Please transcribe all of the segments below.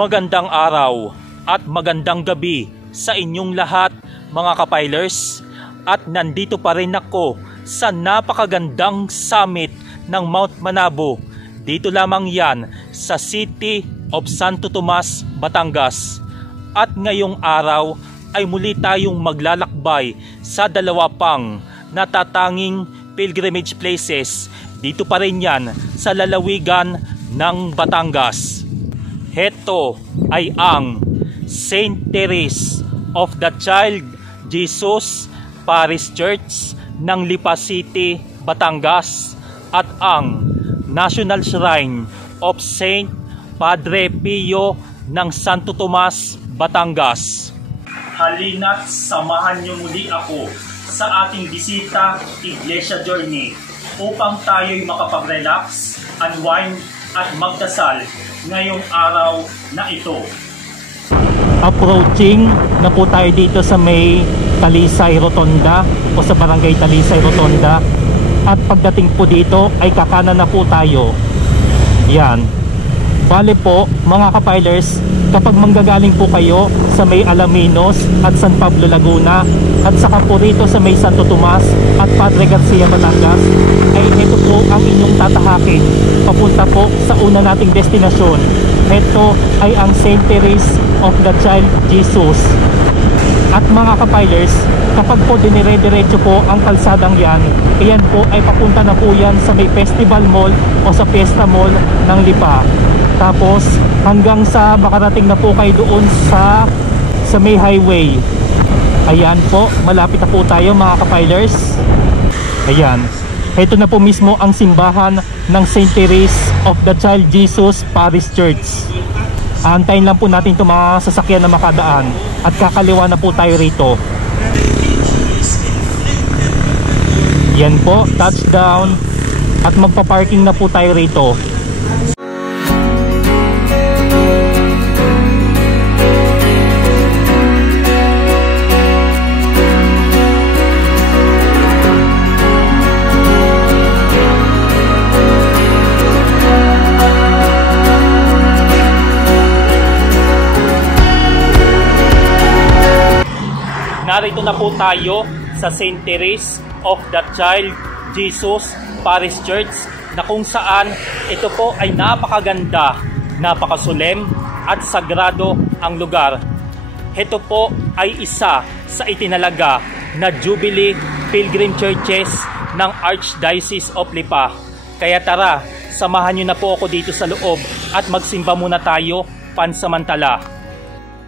Magandang araw at magandang gabi sa inyong lahat mga kapilers, at nandito pa rin ako sa napakagandang summit ng Mount Manabo. Dito lamang yan sa City of Santo Tomas, Batangas. At ngayong araw ay muli tayong maglalakbay sa dalawa pang natatanging pilgrimage places. Dito pa rin yan sa lalawigan ng Batangas. Heto ay ang Saint Therese of the Child Jesus Parish Church ng Lipa City, Batangas, at ang National Shrine of Saint Padre Pio ng Santo Tomas, Batangas. Halina't samahan niyo muli ako sa ating bisita Iglesia Journey upang tayo'y makapag-relax, unwind at magdasal ngayong araw na ito. Approaching na po tayo dito sa may Talisay Rotonda o sa Barangay Talisay Rotonda, at pagdating po dito ay kakanan na po tayo. Yan. Bale po mga kapilers, kapag manggagaling po kayo sa may Alaminos at San Pablo, Laguna, at saka po rito sa may Santo Tomas at Padre Garcia, Batangas, ay ito po ang inyong tatahakin papunta po sa una nating destinasyon. Ito ay ang Saint Therese of the Child Jesus. At mga kapilers, kapag po dinire-diretso po ang kalsadang yan, iyan po ay papunta na po yan sa may Festival Mall o sa Fiesta Mall ng Lipa. Tapos hanggang sa makarating na po kayo doon sa may highway. Ayan po, malapit na po tayo mga kapilers. Ayan, ito na po mismo ang simbahan ng Saint Therese of the Child Jesus Parish Church. Antayin lang po natin itong mga sasakyan na makadaan at kakaliwa na po tayo rito. Yan po, touchdown, at magpa-parking na po tayo rito. Narito na po tayo sa Saint Therese of the Child Jesus Parish Church, na kung saan ito po ay napakaganda, napakasulem at sagrado ang lugar. Ito po ay isa sa itinalaga na Jubilee Pilgrim Churches ng Archdiocese of Lipa. Kaya tara, samahan nyo na po ako dito sa loob at magsimba muna tayo pansamantala.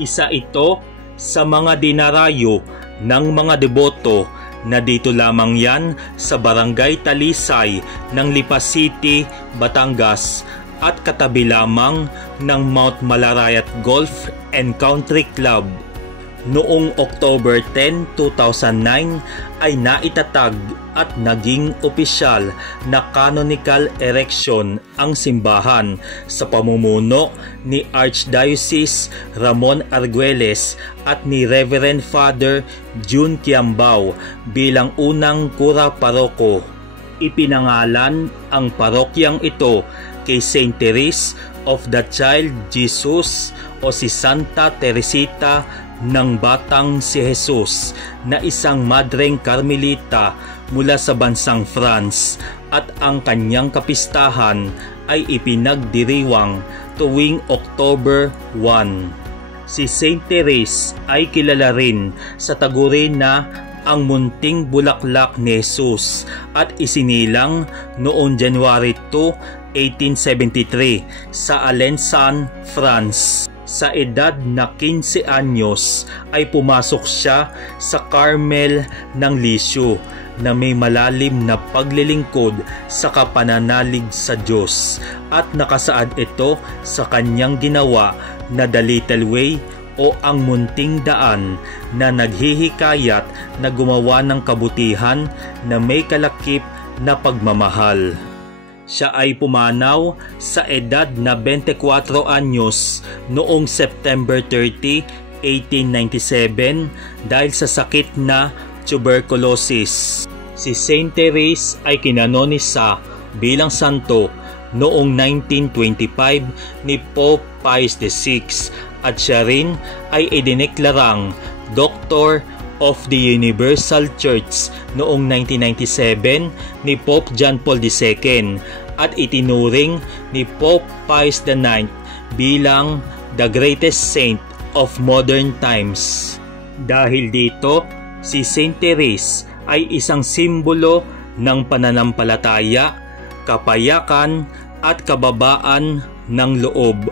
Isa ito sa mga dinarayo ng mga deboto na dito lamang yan sa Barangay Talisay ng Lipa City, Batangas, at katabi lamang ng Mount Malarayat Golf and Country Club. Noong October 10, 2009 ay naitatag at naging opisyal na canonical erection ang simbahan sa pamumuno ni Archdiocese Ramon Arguelles at ni Reverend Father June Kiambao bilang unang kura paroko. Ipinangalan ang parokyang ito kay Saint Therese of the Child Jesus o si Santa Teresita ng Batang si Jesus, na isang madreng Carmelita mula sa bansang France, at ang kanyang kapistahan ay ipinagdiriwang tuwing October 1. Si Saint Therese ay kilala rin sa tagurin na ang munting bulaklak ni Jesus at isinilang noong January 2, 1873 sa Alençon, France. Sa edad na 15 anyos ay pumasok siya sa Carmel ng Lisieux na may malalim na paglilingkod sa kapananalig sa Diyos, at nakasaad ito sa kanyang ginawa na The Little Way o ang munting daan, na naghihikayat na gumawa ng kabutihan na may kalakip na pagmamahal. Siya ay pumanaw sa edad na 24 anyos noong September 30, 1897 dahil sa sakit na tuberculosis. Si Saint Therese ay kinanonisa bilang santo noong 1925 ni Pope Pius VI at siya rin ay idineklarang Doctor of the Universal Church noong 1997 ni Pope John Paul II at itinuring ni Pope Pius IX bilang the greatest saint of modern times. Dahil dito, si Saint Therese ay isang simbolo ng pananampalataya, kapayakan at kababaan ng loob.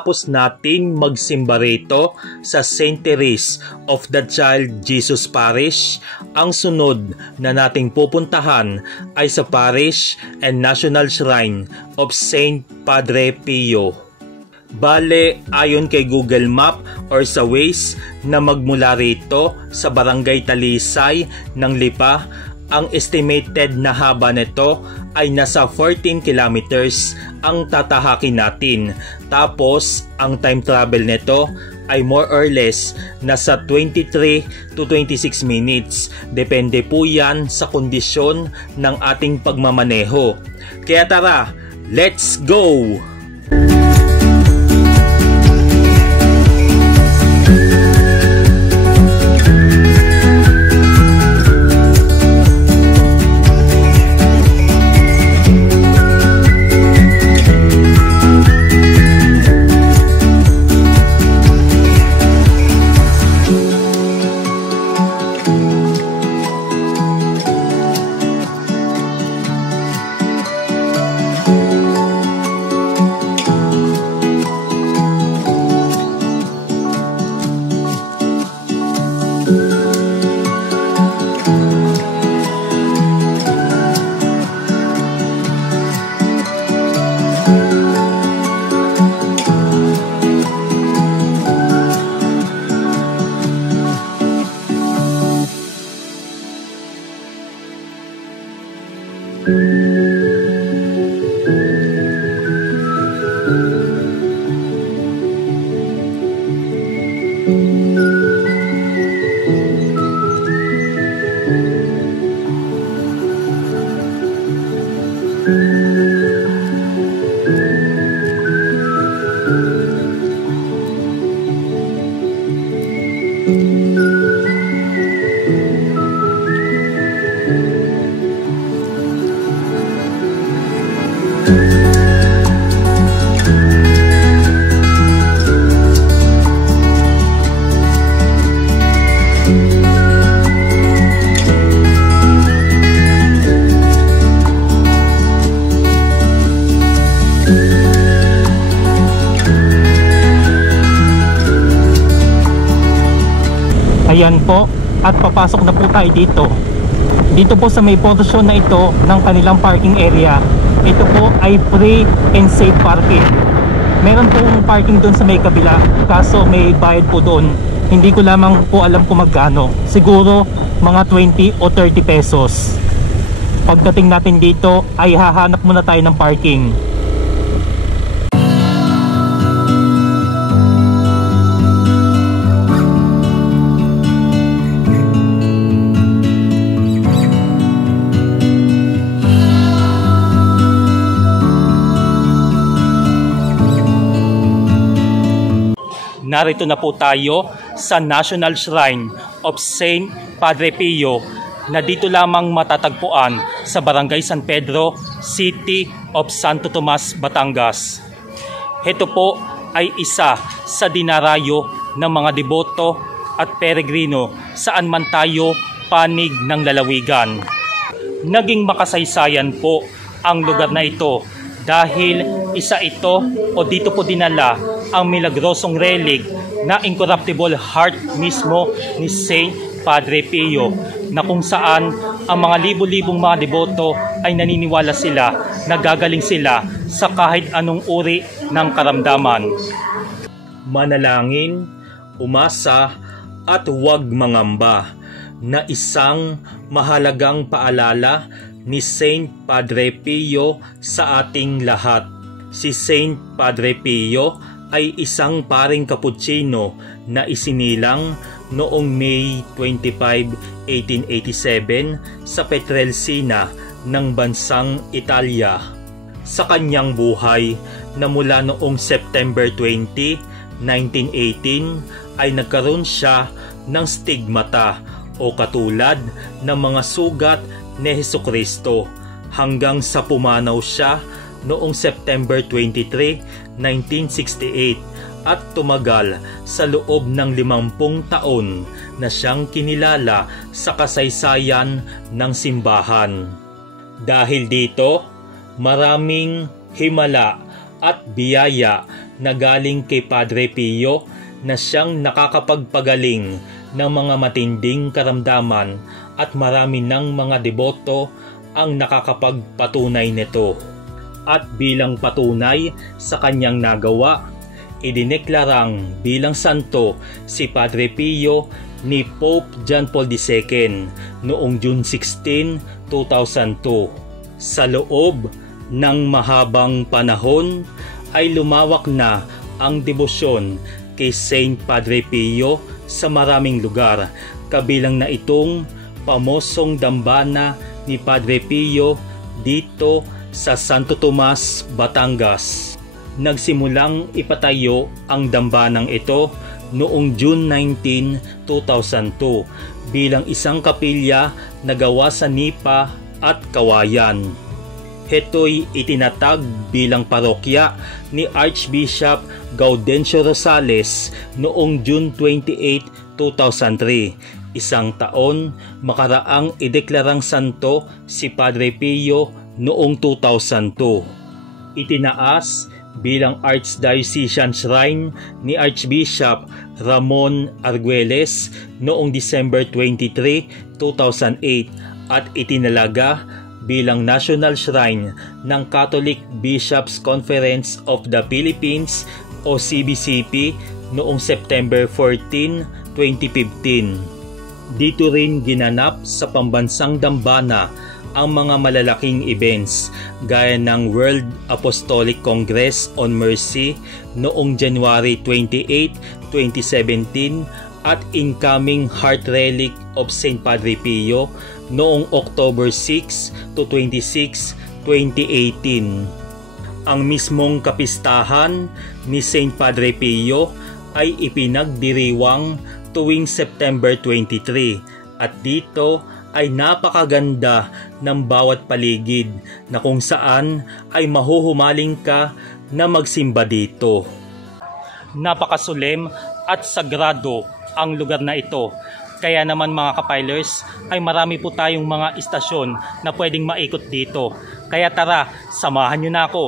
matapos nating magsimba rito sa St. Therese of the Child Jesus Parish, ang sunod na nating pupuntahan ay sa Parish and National Shrine of St. Padre Pio. Bale, ayon kay Google Map or sa Waze na magmula rito sa Barangay Talisay ng Lipa, ang estimated na haba nito ay nasa 14 kilometers ang tatahakin natin. Tapos, ang time travel nito ay more or less nasa 23 to 26 minutes. Depende po yan sa kondisyon ng ating pagmamaneho. Kaya tara, let's go! Ayan po, at papasok na po tayo dito. Dito po sa may portion na ito ng kanilang parking area. Ito po ay free and safe parking. Meron pong parking doon sa may kabila, kaso may bayad po doon. Hindi ko lamang po alam kung magkano. Siguro mga 20 o 30 pesos. Pagdating natin dito ay hahanap muna tayo ng parking. Narito na po tayo sa National Shrine of Saint Padre Pio na dito lamang matatagpuan sa Barangay San Pedro, City of Santo Tomas, Batangas. Ito po ay isa sa dinarayo ng mga deboto at peregrino saan man tayo panig ng lalawigan. Naging makasaysayan po ang lugar na ito dahil isa ito o dito po dinala ang milagrosong relic na incorruptible heart mismo ni Saint Padre Pio, na kung saan ang mga libo-libong mga deboto ay naniniwala sila na gagaling sila sa kahit anong uri ng karamdaman. Manalangin, umasa at huwag mangamba na isang mahalagang paalala ni Saint Padre Pio sa ating lahat. Si Saint Padre Pio ay isang paring Cappuccino na isinilang noong May 25, 1887 sa Pietrelcina ng bansang Italia. Sa kanyang buhay na mula noong September 20, 1918 ay nagkaroon siya ng stigmata o katulad ng mga sugat ni Hesukristo hanggang sa pumanaw siya noong September 23, 1968 at tumagal sa loob ng 50 taon na siyang kinilala sa kasaysayan ng simbahan. Dahil dito, maraming himala at biyaya na galing kay Padre Pio na siyang nakakapagpagaling ng mga matinding karamdaman at marami ng mga deboto ang nakakapagpatunay nito. At bilang patunay sa kanyang nagawa, idineklarang bilang santo si Padre Pio ni Pope John Paul II noong June 16, 2002. Sa loob ng mahabang panahon ay lumawak na ang debosyon kay Saint Padre Pio sa maraming lugar, kabilang na itong pamosong dambana ni Padre Pio dito sa Santo Tomas, Batangas. Nagsimulang ipatayo ang dambanang ito noong June 19, 2002 bilang isang kapilya na gawa sa nipa at kawayan. Ito'y itinatag bilang parokya ni Archbishop Gaudencio Rosales noong June 28, 2003. Isang taon makaraang ideklarang santo si Padre Pio noong 2002. Itinaas bilang Archdiocesan Shrine ni Archbishop Ramon Arguelles noong December 23, 2008 at itinalaga bilang National Shrine ng Catholic Bishops' Conference of the Philippines o CBCP noong September 14, 2015. Dito rin ginanap sa pambansang dambana ang mga malalaking events gaya ng World Apostolic Congress on Mercy noong January 28, 2017 at Incoming Heart Relic of St. Padre Pio noong October 6 to 26, 2018. Ang mismong kapistahan ni St. Padre Pio ay ipinagdiriwang tuwing September 23 at dito ay napakaganda ng bawat paligid na kung saan ay mahuhumaling ka na magsimba dito. Napakasulem at sagrado ang lugar na ito. Kaya naman mga kapilers ay marami po tayong mga istasyon na pwedeng maikot dito. Kaya tara, samahan nyo na ako.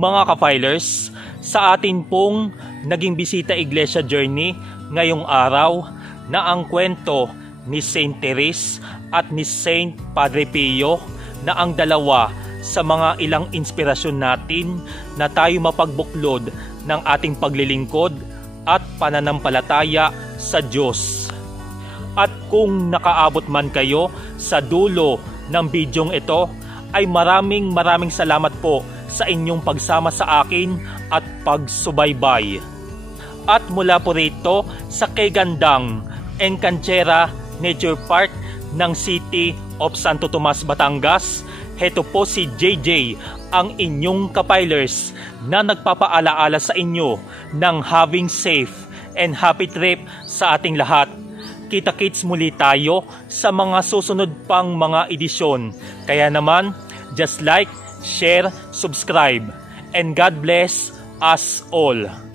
mga ka-filers, sa atin pong naging bisita Iglesia Journey ngayong araw na ang kwento ni Saint Therese at ni Saint Padre Pio na ang dalawa sa mga ilang inspirasyon natin na tayo mapagbuklod ng ating paglilingkod at pananampalataya sa Diyos. At kung nakaabot man kayo sa dulo ng bidyong ito, ay maraming salamat po sa inyong pagsama sa akin at pagsubaybay. At mula po rito sa Kaygandang Encanchera Nature Park ng City of Santo Tomas, Batangas, heto po si JJ, ang inyong kapilers na nagpapaalaala sa inyo ng having safe and happy trip sa ating lahat. Kita-kits muli tayo sa mga susunod pang mga edisyon. Kaya naman, just like, share, subscribe, and God bless us all.